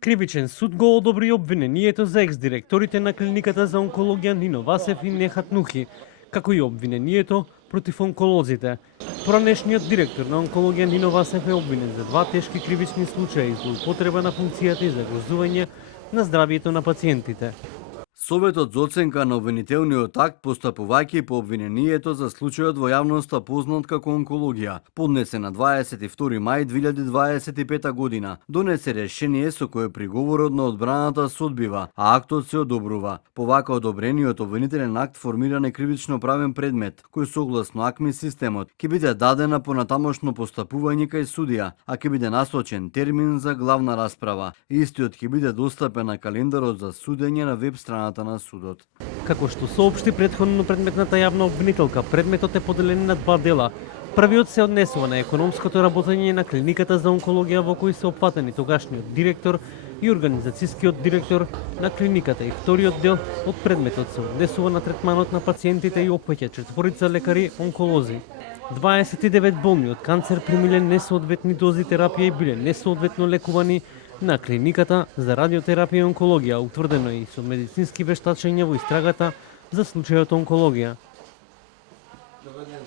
Кривичен суд го одобри обвинението за екс-директорите на клиниката за онкологија Нино Васев и Нехат Нухи, како и обвинението против онколозите. Поранешниот директор на онкологија Нино Васев е обвинен за 2 тешки кривични случаи злоупотреба на функцијата и загрозување на здравието на пациентите. Советот за оценка на обвинителниот акт, постапувајќи по обвинението за случајот во јавноста познат како онкологија, поднесе на 22 мај 2025 година, донесе решение со кое приговорот на одбраната се одбива, а актот се одобрува. По вака одобрениот обвинителен акт формира некривично правен предмет, кој согласно АКМИ системот ќе биде даден на понатамошно постапување кај судија, а ќе биде насочен термин за главна расправа. Истиот ќе биде достапен на календарот за судење на веб страната на судот. Како што соопшти претходно предметната јавна обвинителка, предметот е поделен на 2 дела. Првиот се однесува на економското работење на клиниката за онкологија во кој се опфатени тогашниот директор и организацијскиот директор на клиниката, и вториот дел од предметот се однесува на третманот на пациентите и опфаќа 4 лекари онколози. 29 болни од канцер примиле несоодветни дози терапија и биле несоодветно лекувани на клиниката за радиотерапија и онкологија, утврдено и со медицински вештачења во истрагата за случајот онкологија.